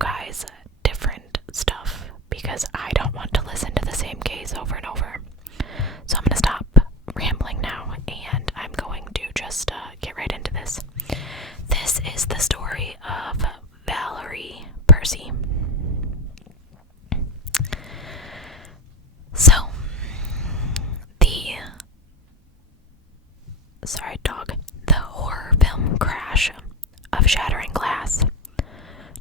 guys different stuff because I don't want to listen to the same case over and over. So I'm going to stop rambling now and I'm going to just get right into this. This is the story of Valerie Percy. So, the horror film crash of shattering glass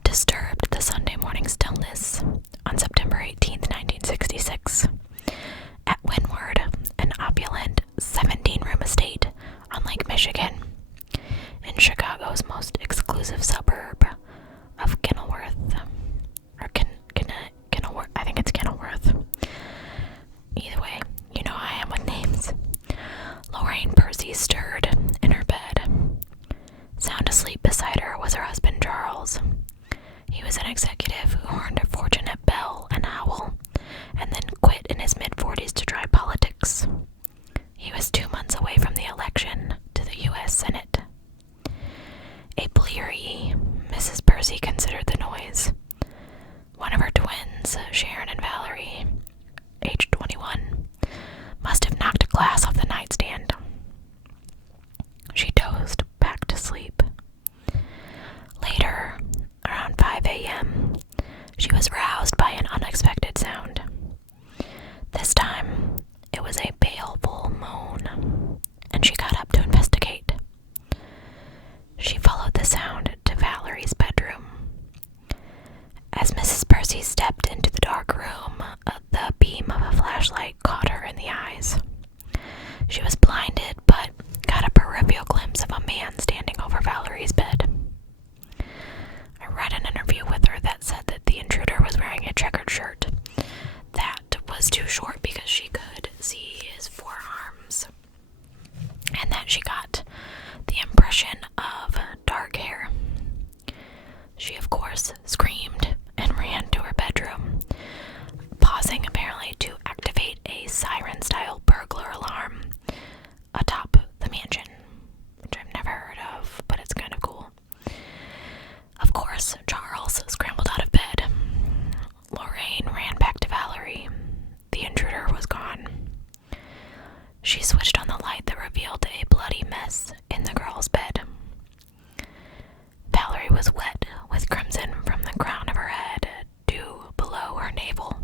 disturbed the Sunday morning stillness on September 18th, 1966, at Windward, an opulent 17-room estate on Lake Michigan, in Chicago's most exclusive suburb of Kenilworth. Kenilworth, I think it's Kenilworth. Either way, you know how I am with names. Lorraine Percy stirred in her bed. Sound asleep beside her was her husband Charles. He was an executive who earned a fortune at Bell and Howell, and then quit in his mid-40s to try politics. He was 2 months away from the election to the U.S. Senate. A bleary Mrs. Percy considered the noise. One of her twins, Sharon and Valerie, aged 21, must have knocked a glass off the nightstand. She dozed back to sleep. Later, around 5 a.m., she was roused by an unexpected sound. This time, it was a baleful moan, and she got up to investigate. She followed the sound to Valerie's bedroom. As Mrs. Percy stepped into the dark room, the beam of a flashlight caught her in the eyes. She was blinded, but got a peripheral glimpse of a man standing over Valerie's bed. I read an interview with her that said that the intruder was wearing a checkered shirt. That was too short because she could see his forearms, and that she got the impression of dark hair. She, of course, screamed and ran to her bedroom, pausing apparently to activate a siren-style burglar alarm atop the mansion, which I've never heard of, but it's kind of cool. Of course, Charles scrambled out of bed. Lorraine ran back to Valerie. The intruder was gone. She switched on the light that revealed a bloody mess in the girl's bed. Valerie was wet with crimson from the crown of her head to below her navel.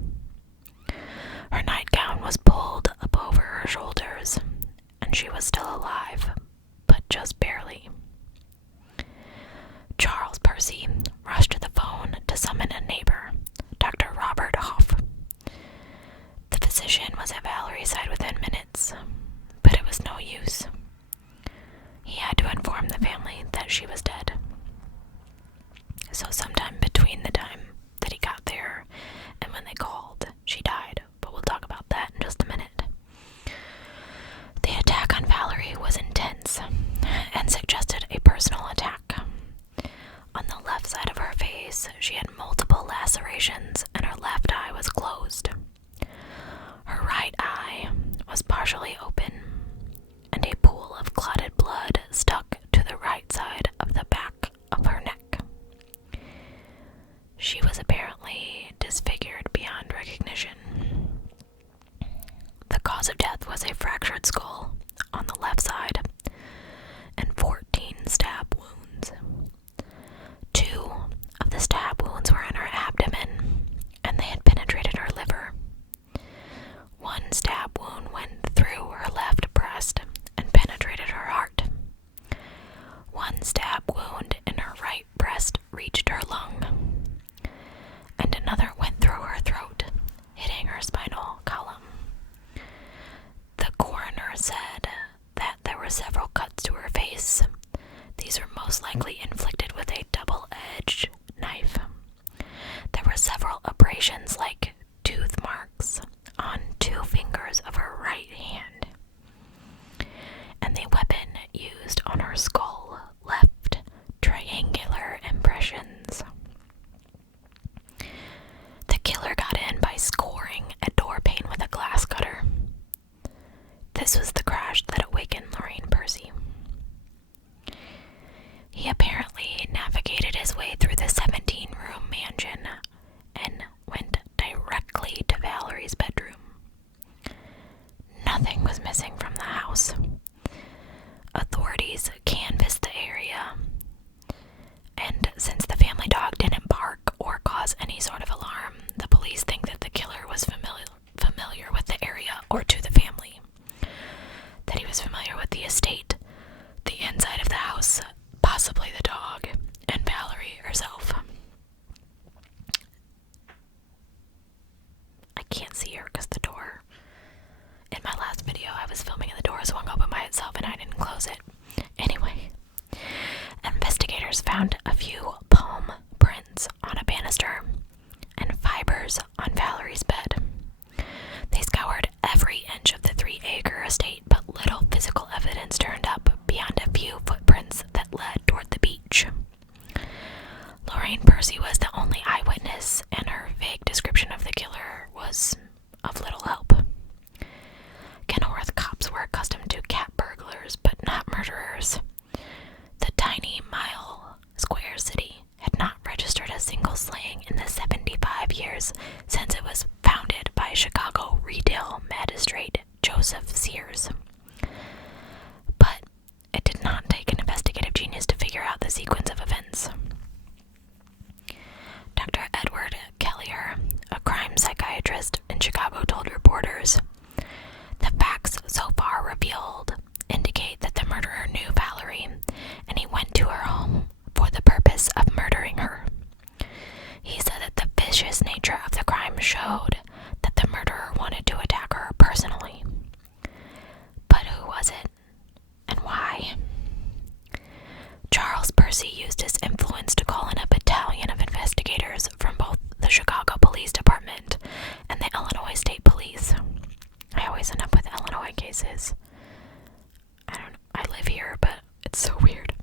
Her nightgown was pulled up over her shoulders, and she was still alive, but just barely. Charles Percy rushed to the phone to summon a neighbor, Dr. Robert Hoff. The physician was at Valerie's side within minutes, but it was no use. He had to inform the family that she was dead. So sometime between the time that he got there and when they called, she died, but we'll talk about that in just a minute. The attack on Valerie was intense and suggested a personal attack. On the left side of her face, she had multiple lacerations and her left eye was closed. Her right eye was partially open, and a pool of clotted blood stuck to the right side of the back of her neck. She was apparently disfigured beyond recognition. The cause of death was a fractured skull on the left side and 14 stab wounds. 2 of the stab wounds were in her abdomen, and they had penetrated her liver. 1 stab wound went through her left breast and penetrated her heart. 1 stab wound in her right breast reached her lung, and another went through her throat, hitting her spinal column. The coroner said that there were several cuts to her face. These were most likely inflicted with a double-edged knife. There were several abrasions like tooth marks on 2 fingers of her right hand. And the weapon used on her skull left triangular impressions. The killer got in by scoring a door pane with a glass cutter. This was the crash that awakened Lorraine Percy. He apparently navigated his way through the 17-room mansion Sears, since it was founded by Chicago retail magistrate Joseph Sears. But it did not take an investigative genius to figure out the sequence of events. Dr. Edward Kellier, a crime psychiatrist in Chicago, told reporters, "The facts so far revealed indicate that the murderer knew Valerie, and he went to her home for the purpose of murdering her. He said that the vicious nature of the crime showed that the murderer wanted to attack her personally. But who was it, and why?" Charles Percy used his influence to call in a battalion of investigators from both the Chicago Police Department and the Illinois State Police. I always end up with Illinois cases. I live here, but it's so weird.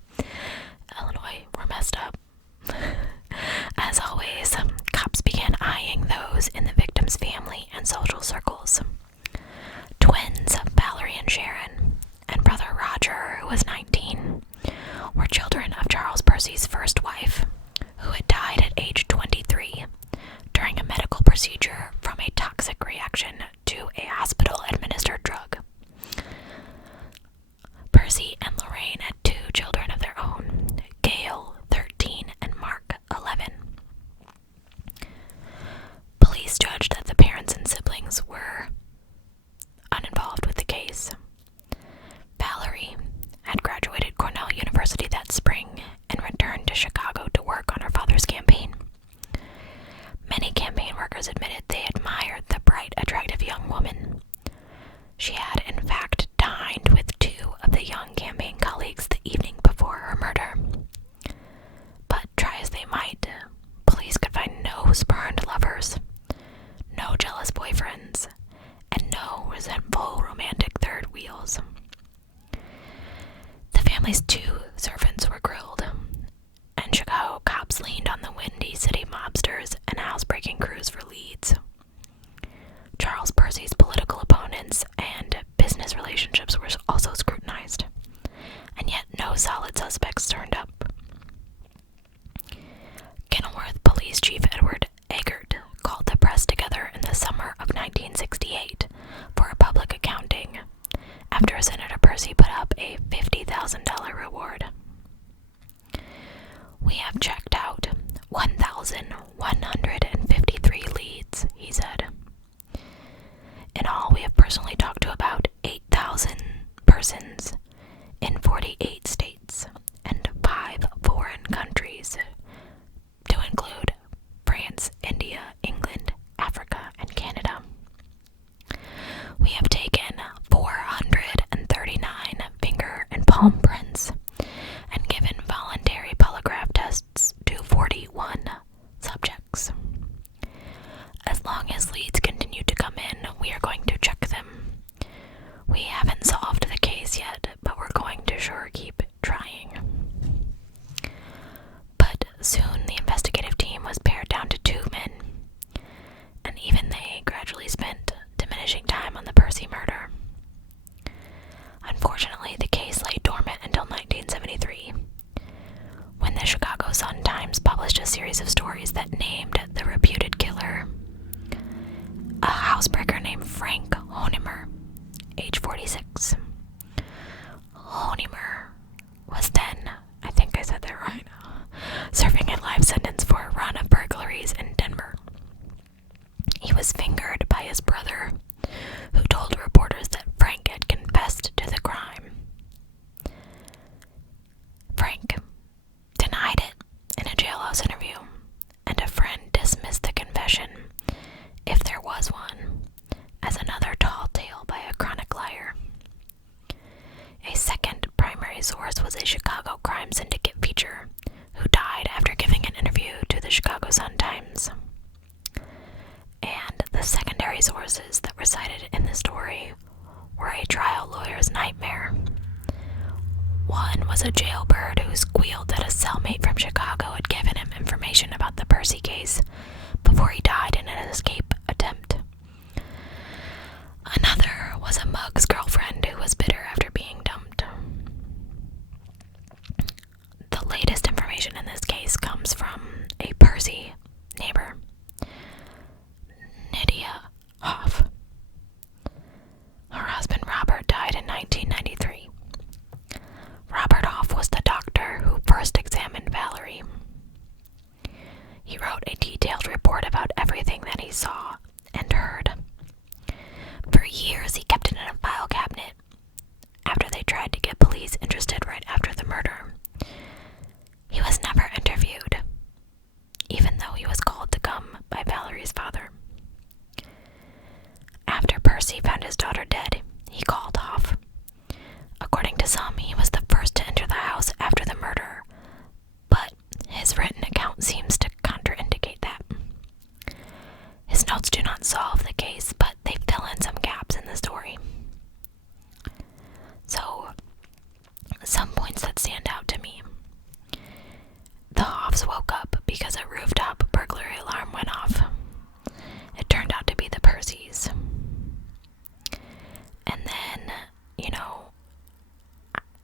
Illinois, we're messed up. As always, cops began eyeing those in the victim's family and social circles. Twins, Valerie and Sharon, and brother Roger, who was 19, were children of Charles Percy's first wife, who had died at age 23 during a medical procedure from a toxic reaction to a hospital-administered drug. Percy and Lorraine had 2 children of their own, Gail, 13, and Mark, 11. Police judged that the parents and siblings were uninvolved with the case. Valerie had graduated Cornell University that spring and returned to Chicago to work on her father's campaign. Many campaign workers admitted they admired the bright, attractive young woman. She had, in fact, dined with 2 of the young campaign colleagues the evening before her murder. But try as they might, police could find no spurned lovers, no jealous boyfriends, and no resentful romantic third wheels. The family's 2 servants were grilled, and Chicago cops leaned on the Windy City mobsters and housebreaking crews for leads. Charles Percy's political opponents and business relationships were also scrutinized, and yet no solid suspects turned up. Kenilworth Police Chief Edward Eggert called the press together in the summer of 1968 for a public accounting after Senator Percy put up a $50,000 reward. "We have checked out 1,153 leads," he said. "In all, we have personally talked to about 8,000 persons in 48 states and 5 foreign countries, to include France, India, England, Africa, and Canada. We have taken 439 finger and palm prints and given voluntary polygraph tests to 41 subjects. As long as leads continue to come in, we are going to check them. We haven't solved the case yet, but we're going to sure keep trying." But soon the investigative team was pared down to 2 men, and even they gradually spent diminishing time on the Percy murder. Unfortunately, the case lay dormant until 1973, when the Chicago Sun-Times published a series of stories that named the reputed killer, a housebreaker named Frank Honeymer, age 46. Honeymer was then, I think I said that right, serving a life sentence for a run of burglaries in Denver. He was fingered by his brother, who told reporters that Frank had confessed to the crime. Frank denied it in a jailhouse interview, and a friend dismissed the confession, if there was one, as another tall tale by a chronic liar. A second primary source was a Chicago crime syndicate feature who died after giving an interview to the Chicago Sun-Times. And the secondary sources that were cited in the story were a trial lawyer's nightmare. One was a jailbird who squealed that a cellmate from Chicago had given him information about the Percy case before he died in an escape attempt. Another was a mug's girlfriend who was bitter after being dumped. The latest information in this case comes from a Percy neighbor. He wrote a detailed report about everything that he saw and heard. For years, he kept it in a file cabinet after they tried to get police interested right after the murder. He was never interviewed, even though he was called to come by Valerie's father. After Percy found his daughter dead, he called off. According to some, he was the first to enter the house after the murder, but his written account seems to contraindicate that. His notes do not solve the case, but they fill in some gaps in the story. So, some points that stand out to me. The Hoffs woke up because a rooftop burglary alarm went off. It turned out to be the Percys. And then,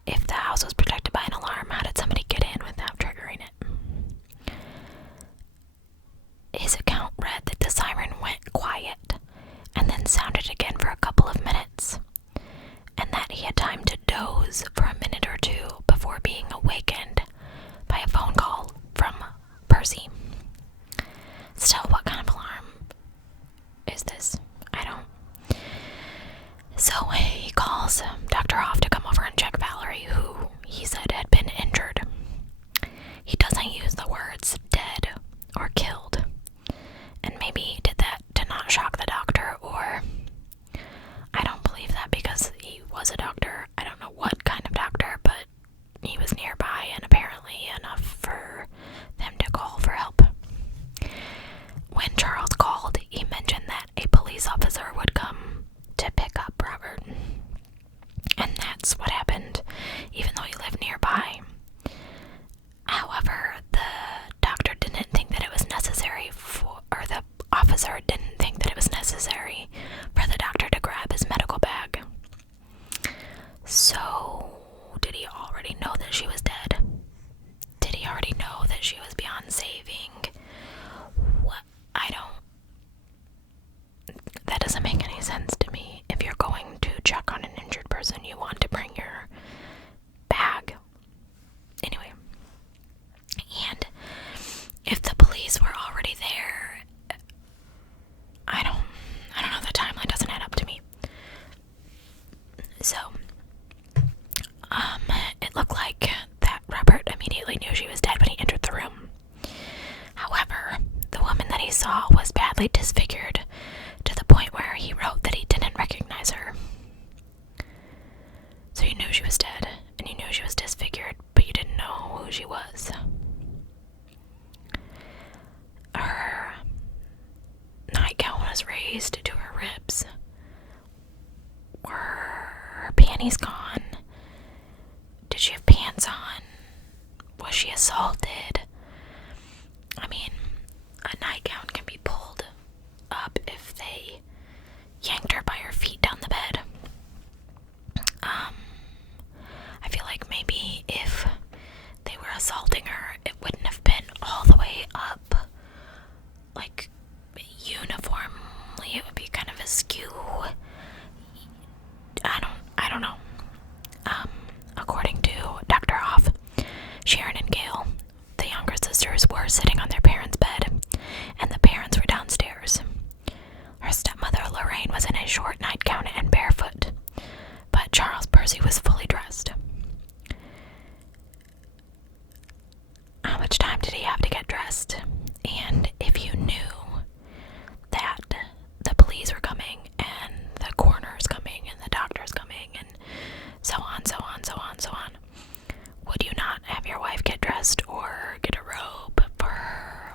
if the house was protected by an alarm, how did somebody get in without triggering it? His account read that the siren went quiet and then sounded again for a couple of minutes, and that he had time to doze for a minute or two before being awakened by a phone call from Percy. Still, what kind of alarm is this? I don't. So he calls Dr. Hoff to come over and check Valerie, who he said had been injured. He doesn't use the words dead or killed, and maybe he did that to not shock the doctor, or I don't believe that because he was a doctor. I don't know what kind of doctor, but he was nearby and apparently enough for them to call for help. When Charles called, he mentioned that a police officer would come to pick up Robert. And that's what happened, even though he lived nearby. However, the doctor didn't think that it was necessary or the officer didn't think that it was necessary for the doctor to grab his medical bag. So, did he already know that she was dead? Did he already know that she was beyond saving? What? That doesn't make any sense to me. If you're going to check on an injured person, you want to bring your bag. Anyway. And if the police were already there, I don't know, the timeline doesn't add up to me. So, it looked like that Robert immediately knew she was dead when he entered the room. However, the woman that he saw was badly disfigured to the point where he wrote that he didn't recognize her. So you knew she was dead, and you knew she was disfigured, but you didn't know who she was. Her nightgown was raised to her ribs. Were her panties gone? Did she have pants on? Was she assaulted? I mean, a nightgown can be pulled up if they yanked her by her feet down the bed. I feel like maybe if they were assaulting her, it wouldn't have been all the way up, like, uniformly. It would be kind of askew. I don't know. According to Dr. Hoff, Sharon and Gail, the younger sisters, were sitting on their parents' bed, and the parents were downstairs. Her stepmother, Lorraine, was in a short nightgown and barefoot, but Charles Percy was fully dressed. How much time did he have to get dressed? And if you knew that the police were coming, and the coroner's coming, and the doctor's coming, and so on, so on, so on, so on, would you not have your wife get dressed or get a robe for her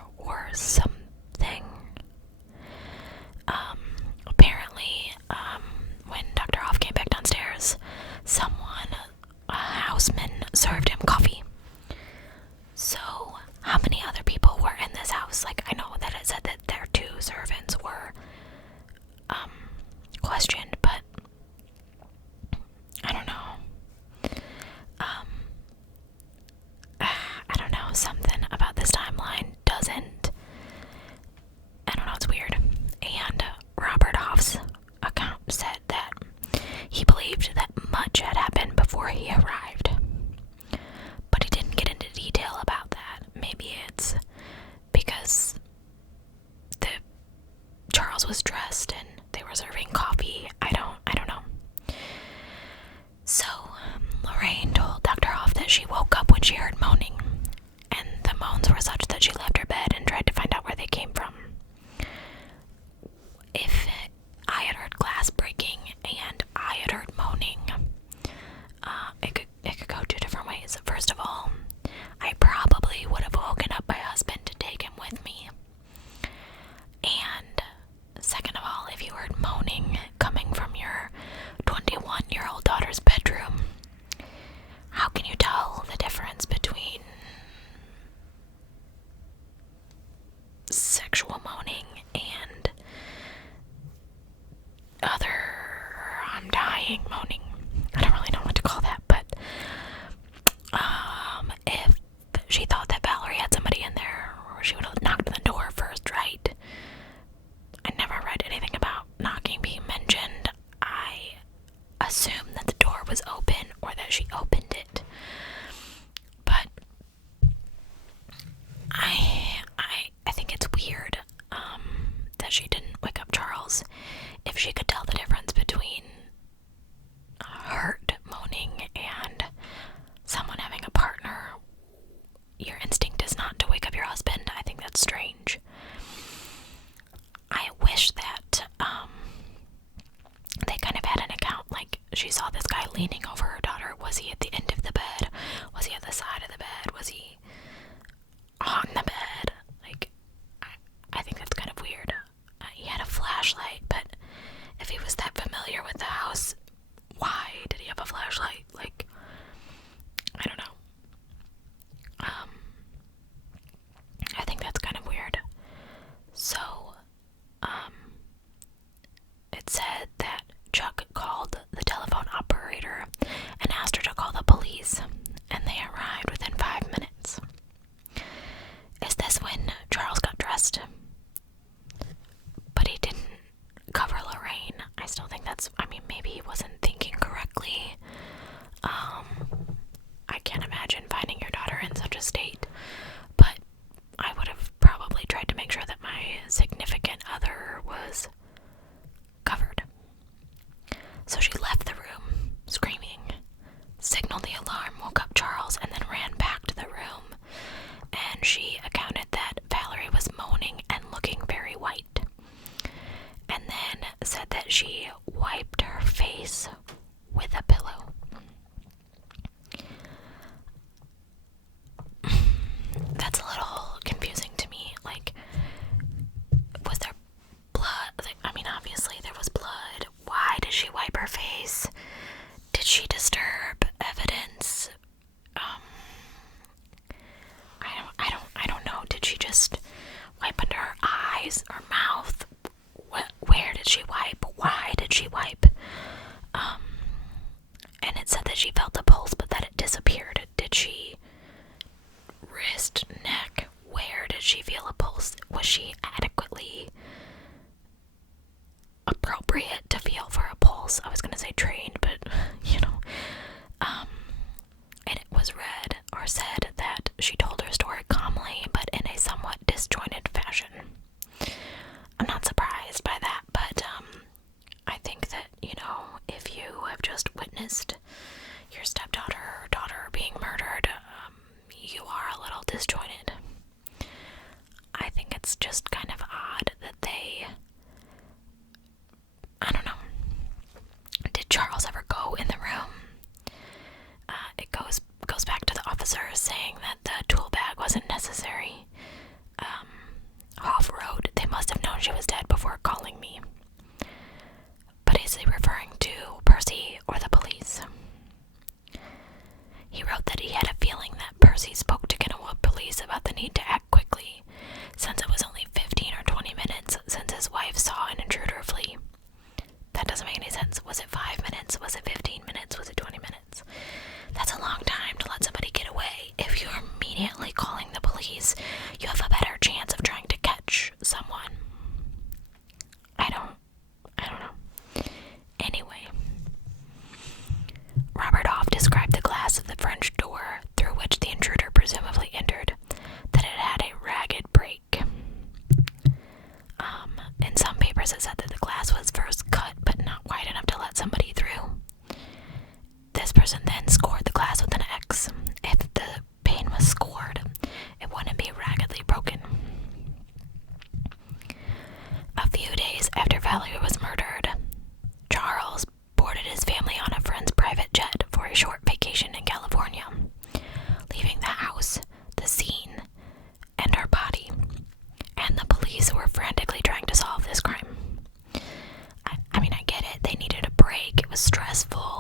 Charles was dressed and they were serving coffee. I don't know. So Lorraine told Dr. Hoff that she woke up when she heard moaning, and the moans were such that she left her bed and tried to find out where they came from. If I had heard glass breaking and I had heard moaning, it could go two different ways. First of all, I probably would have woken up my husband to take him with me. And second of all, if you heard moaning coming from your 21-year-old daughter's bedroom, how can you tell the difference between sexual moaning and other I'm dying moaning? I don't really know what to call that, but if she thought that Valerie had somebody in there, or she would have knocked on the door first, right? I never read anything about knocking being mentioned. I assumed that the door was open or that she opened it. But I think it's weird that she didn't wake up Charles. If she could tell the difference between hurt moaning and someone having a partner, your instinct is not to wake up your husband. I think that's strange. I wish that they kind of had an account, like she saw this guy leaning over her daughter. Was he at the end of the bed? Was he at the side of the bed? Was he on the bed? Like, I think that's kind of weird. He had a flashlight, but if he was that familiar with the house, why did he have a flashlight? Like, I don't know. I think that's kind of weird. So, it said that Chuck called the telephone operator and asked her to call the police, and they arrived within 5 minutes. Is this when Charles got dressed? But he didn't cover Lorraine. I still think maybe he wasn't thinking correctly. I can't imagine finding your daughter in such a state, but I would have probably tried to make sure that my significant other was covered. So she left the room, screaming, signaled the alarm, woke up Charles, and then ran back to the room. And she accounted that Valerie was moaning and looking very white. And then said that she wiped her face with a pillow. That's a little confusing to me. Like, was there blood? Obviously there was blood. Why did she wipe her face? Did she disturb evidence? I don't know. Did she just wipe under her eyes or mouth? Where did she wipe? Why did she wipe? And it said that she felt the pulse, but that it disappeared. Did she? Wrist, neck, where did she feel a pulse? Was she adequately appropriate to feel for a pulse? I was going to say trained, but, and it was read or said that she told her story calmly, but in a somewhat disjointed fashion. I'm not surprised by that, but, I think that, if you have just witnessed your stepdaughter or daughter being murdered, you are a little disjointed. I think it's just kind of odd that I don't know. Did Charles ever go in the room? It goes back to the officer saying that the tool bag wasn't necessary. Hoff wrote, they must have known she was dead before calling me. But is he referring to Percy or the police? He wrote that he had a feeling that Percy spoke to Kenilworth police about the need to act quickly, since it was only 15 or 20 minutes since his wife saw an intruder flee. That doesn't make any sense. Was it 5 minutes? Was it 15 minutes? Was it 20 minutes? That's a long time to let somebody get away. If you're immediately calling the police, you have a better chance of trying to catch someone. I don't know. Anyway, Robert Hoff described the glass of the French door through which the intruder presumably entered, that it had a ragged break. In some papers it was murdered, Charles boarded his family on a friend's private jet for a short vacation in California, leaving the house, the scene, and her body. And the police were frantically trying to solve this crime. I mean, I get it. They needed a break. It was stressful.